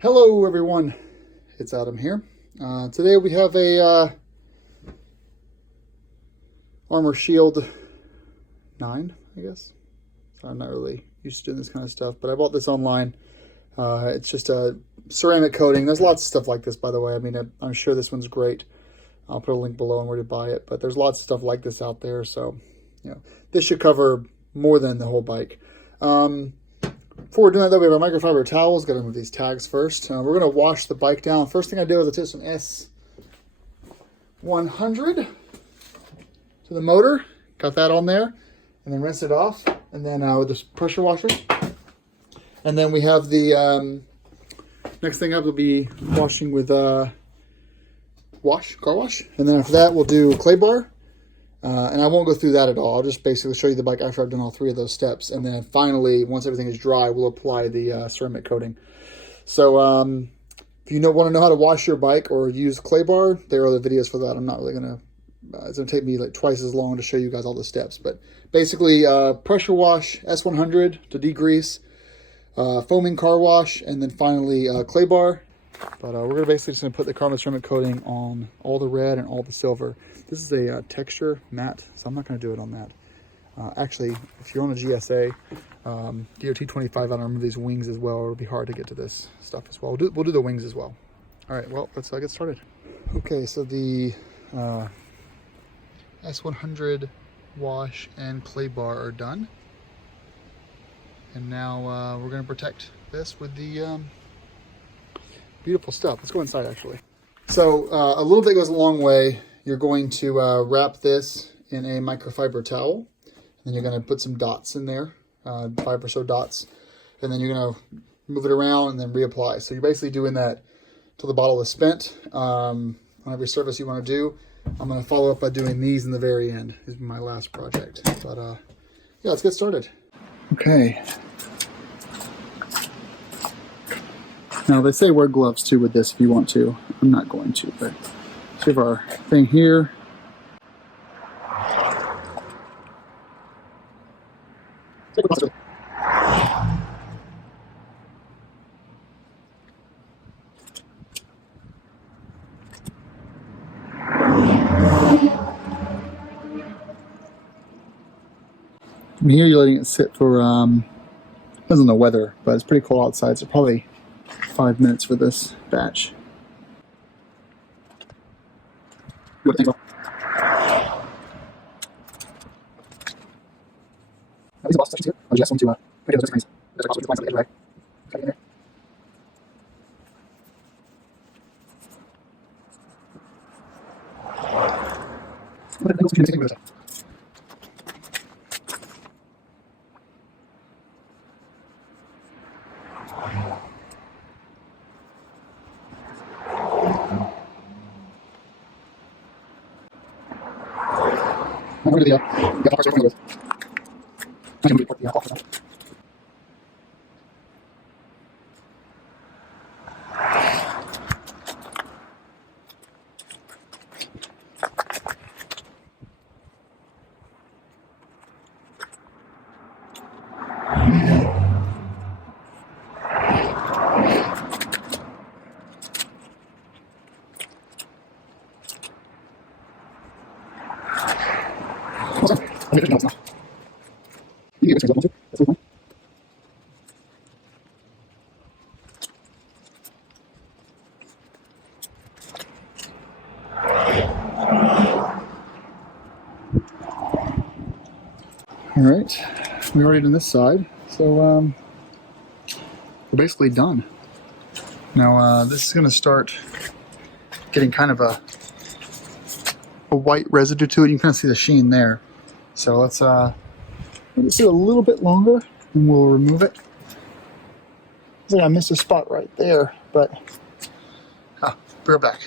Hello everyone, it's Adam here. Today we have a Armor Shield 9, I guess. So I'm not really used to doing this kind of stuff, but I bought this online. It's just a ceramic coating. There's lots of stuff like this, by the way. I mean, I'm sure this one's great. I'll put a link below on where to buy it, but there's lots of stuff like this out there. So, you know, this should cover more than the whole bike. Before we're doing that, though, we have our microfiber towels. Got to remove these tags first. We're going to wash the bike down. First thing I do is I take some S100 to the motor. Got that on there. And then rinse it off. And then with this pressure washer. And then we have the next thing up will be washing with car wash. And then after that, we'll do clay bar. And I won't go through that at all. I'll just basically show you the bike after I've done all three of those steps. And then finally, once everything is dry, we'll apply the ceramic coating. So if you want to know how to wash your bike or use clay bar, there are the videos for that. I'm not really going to, it's going to take me like twice as long to show you guys all the steps. But basically, pressure wash, S100 to degrease, foaming car wash, and then finally clay bar. But we're going to basically just going to put the carbon ceramic coating on all the red and all the silver. This is a texture matte, so I'm not going to do it on that. Actually, if you're on a GSA, DOT25, I don't remember these wings as well. It'll be hard to get to this stuff as well. We'll do the wings as well. All right, well, let's get started. Okay, so the S100 wash and clay bar are done. And now we're going to protect this with the beautiful stuff. Let's go inside, actually. So a little bit goes a long way. You're going to wrap this in a microfiber towel. And then you're going to put some dots in there, 5 or so dots. And then you're going to move it around and then reapply. So you're basically doing that till the bottle is spent. On every surface you want to do. I'm going to follow up by doing these in the very end. This is my last project. But yeah, let's get started. Okay. Now, they say wear gloves, too, with this if you want to. I'm not going to, but we have our thing here. From here, you're letting it sit for, depends on the weather, but it's pretty cold outside, so probably 5 minutes for this batch. What do you think? These are lost sections here. I'll just want to put those screens. There's a cost with the lines on the edge, right? Cut it in there. What are the things I'm going to do the parts over with. I can report the office. All right, we already done this side, so we're basically done. Now this is going to start getting kind of a white residue to it. You can kind of see the sheen there. So let's let it sit a little bit longer, and we'll remove it. Looks like I missed a spot right there, but be right back.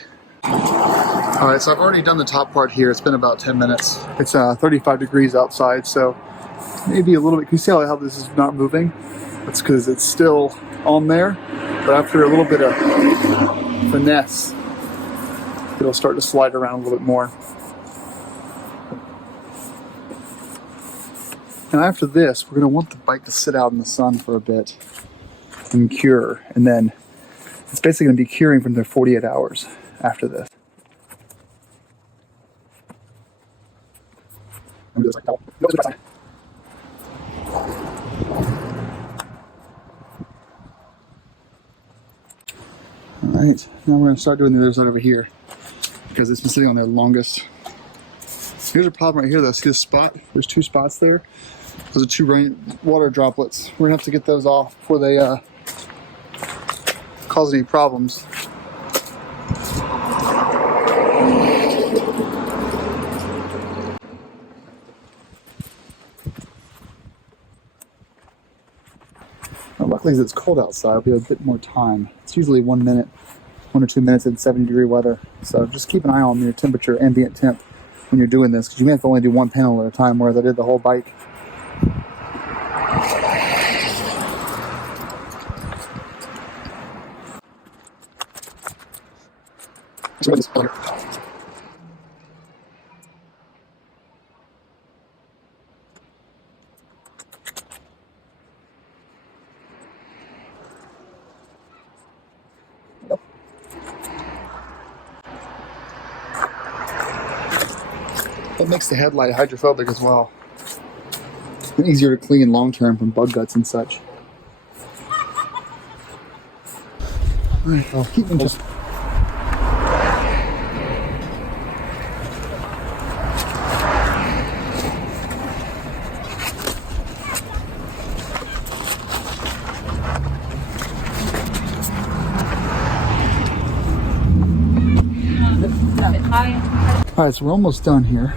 All right, so I've already done the top part here. It's been about 10 minutes. It's 35 degrees outside, so maybe a little bit. Can you see how this is not moving? That's because it's still on there, but after a little bit of finesse, it'll start to slide around a little bit more. And after this, we're going to want the bike to sit out in the sun for a bit and cure, and then It's basically going to be curing from the 48 hours after this. Alright, now we're going to start doing the other side over here because it's been sitting on there the longest. Here's a problem right here though. See this spot? There's 2 spots there. Those are 2 water droplets. We're going to have to get those off before they cause any problems. Well, luckily it's cold outside. It'll be a bit more time. It's usually 1 minute, 1 or 2 minutes in 70-degree weather. So just keep an eye on your temperature, ambient temp, when you're doing this, because you may have to only do 1 panel at a time, whereas I did the whole bike. That makes the headlight hydrophobic as well. And easier to clean long term from bug guts and such. Alright, I'll keep them just. Alright, so we're almost done here.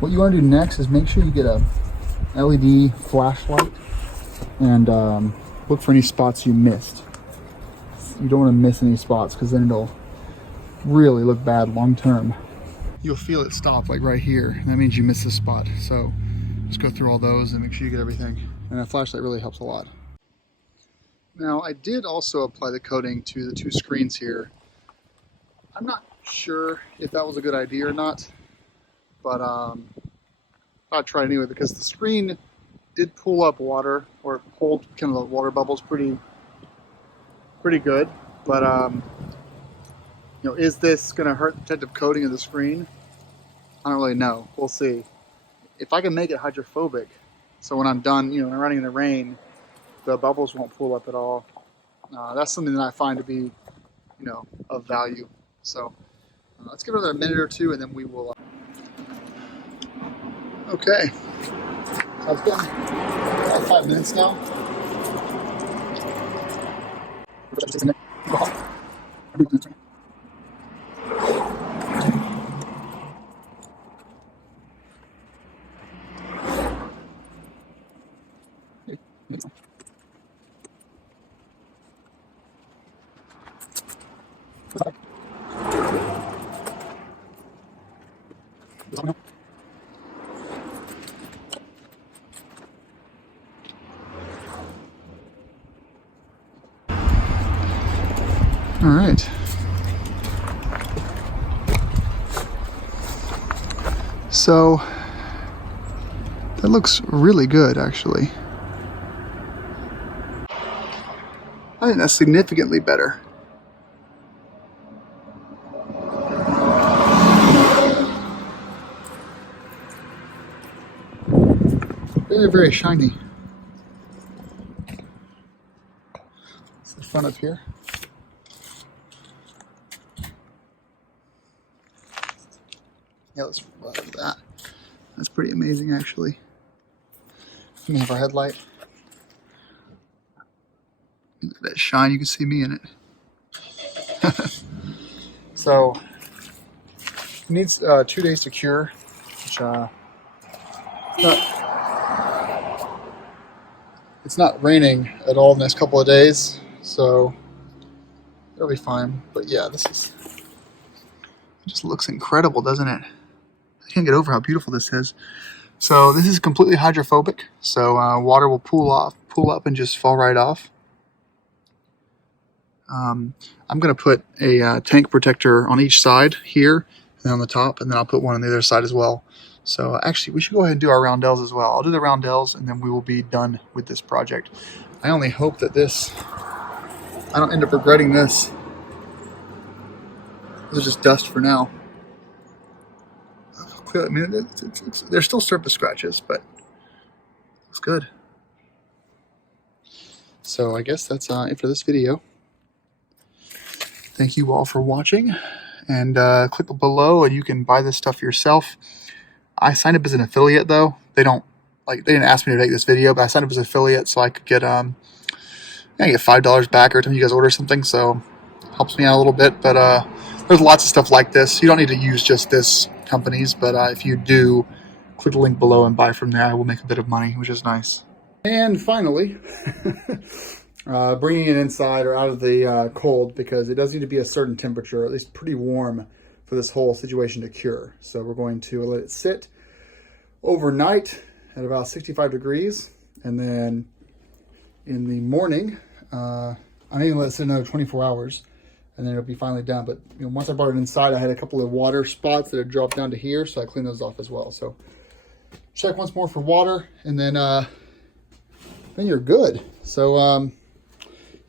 What you want to do next is make sure you get a LED flashlight and look for any spots you missed. You don't want to miss any spots because then it'll really look bad long term. You'll feel it stop like right here. That means you missed a spot. So just go through all those and make sure you get everything. And a flashlight really helps a lot. Now I did also apply the coating to the 2 screens here. I'm not sure if that was a good idea or not, but I'll try it anyway because the screen did pull up water, or hold kind of the water bubbles pretty good. But you know, is this going to hurt the protective coating of the screen? I don't really know. We'll see. If I can make it hydrophobic, so when I'm done, you know, when I'm running in the rain, the bubbles won't pull up at all. That's something that I find to be, you know, of value. So let's give it another minute or 2 and then we will. Okay. So it's been about 5 minutes now. All right. So that looks really good, actually. I think that's significantly better. Very, very shiny. It's the front up here. Yeah, let's look at that. That's pretty amazing, actually. Let me have our headlight. Look at that shine, you can see me in it. So, it needs 2 days to cure, which it's not raining at all the next couple of days, so it'll be fine. But yeah, it just looks incredible, doesn't it? I can't get over how beautiful this is. So this is completely hydrophobic, so water will pull up and just fall right off. I'm going to put a tank protector on each side here and on the top, and then I'll put one on the other side as well. So actually, we should go ahead and do our roundels as well. I'll do the roundels, and then we will be done with this project. I only hope that this I don't end up regretting this. This is just dust for now. I mean, there's still surface scratches, but it's good. So I guess that's it for this video. Thank you all for watching, and click below and you can buy this stuff yourself. I signed up as an affiliate though. They didn't ask me to make this video, but I signed up as an affiliate so I could get I get $5 back every time you guys order something, so it helps me out a little bit. But there's lots of stuff like this. You don't need to use just this company's, but if you do, click the link below and buy from there. I will make a bit of money, which is nice. And finally, bringing it inside or out of the cold, because it does need to be a certain temperature, at least pretty warm, for this whole situation to cure. So we're going to let it sit overnight at about 65 degrees, and then in the morning, I'm even gonna let it sit another 24 hours, and then it'll be finally done. But once I brought it inside, I had a couple of water spots that had dropped down to here, so I cleaned those off as well. So check once more for water, and then you're good. So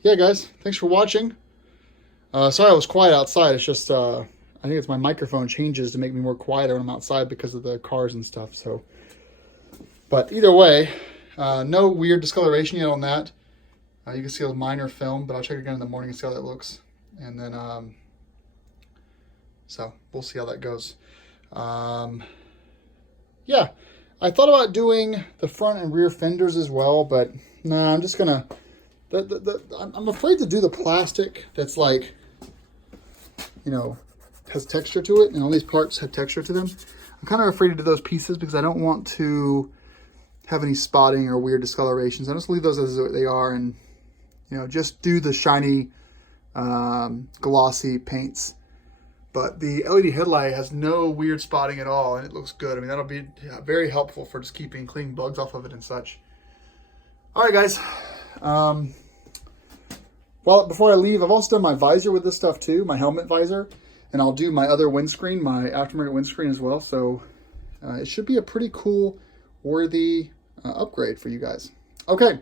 yeah, guys, thanks for watching. Sorry I was quiet outside. It's just I think it's my microphone changes to make me more quieter when I'm outside because of the cars and stuff. So, but either way, no weird discoloration yet on that. You can see a minor film, but I'll check again in the morning and see how that looks. And then, so we'll see how that goes. Yeah, I thought about doing the front and rear fenders as well, but no, I'm just gonna, I'm afraid to do the plastic that's like, has texture to it, and all these parts have texture to them. I'm kind of afraid to do those pieces because I don't want to have any spotting or weird discolorations. I just leave those as they are, and just do the shiny glossy paints. But the LED headlight has no weird spotting at all, and it looks good. I mean, that'll be very helpful for just cleaning bugs off of it and such. All right, guys. Well, before I leave, I've also done my visor with this stuff too, my helmet visor, and I'll do my other windscreen, my aftermarket windscreen as well. So it should be a pretty cool, worthy upgrade for you guys. Okay,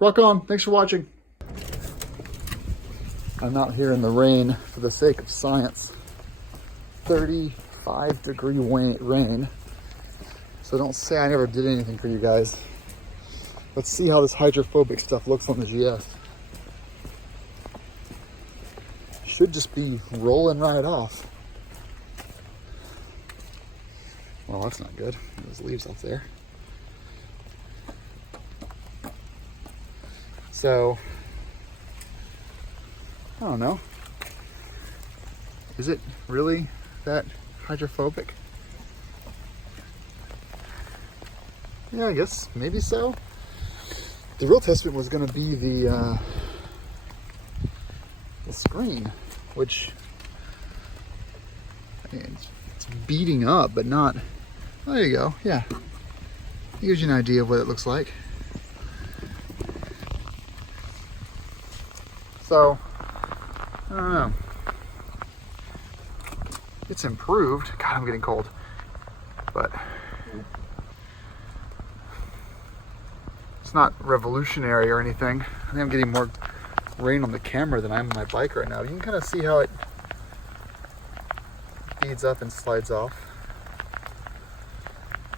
rock on. Thanks for watching. I'm out here in the rain for the sake of science. 35-degree rain. So don't say I never did anything for you guys. Let's see how this hydrophobic stuff looks on the GS. Should just be rolling right off. Well, that's not good. There's leaves up there. So, I don't know. Is it really that hydrophobic? Yeah, I guess maybe so. The real testament was going to be the screen, which it's beating up, but not. Oh, there you go. Yeah, it gives you an idea of what it looks like. So, I don't know. It's improved. God, I'm getting cold. But it's not revolutionary or anything. I think I'm getting more rain on the camera than I am on my bike right now. You can kind of see how it beads up and slides off.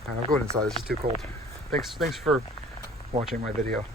I'm going inside. It's just too cold. Thanks for watching my video.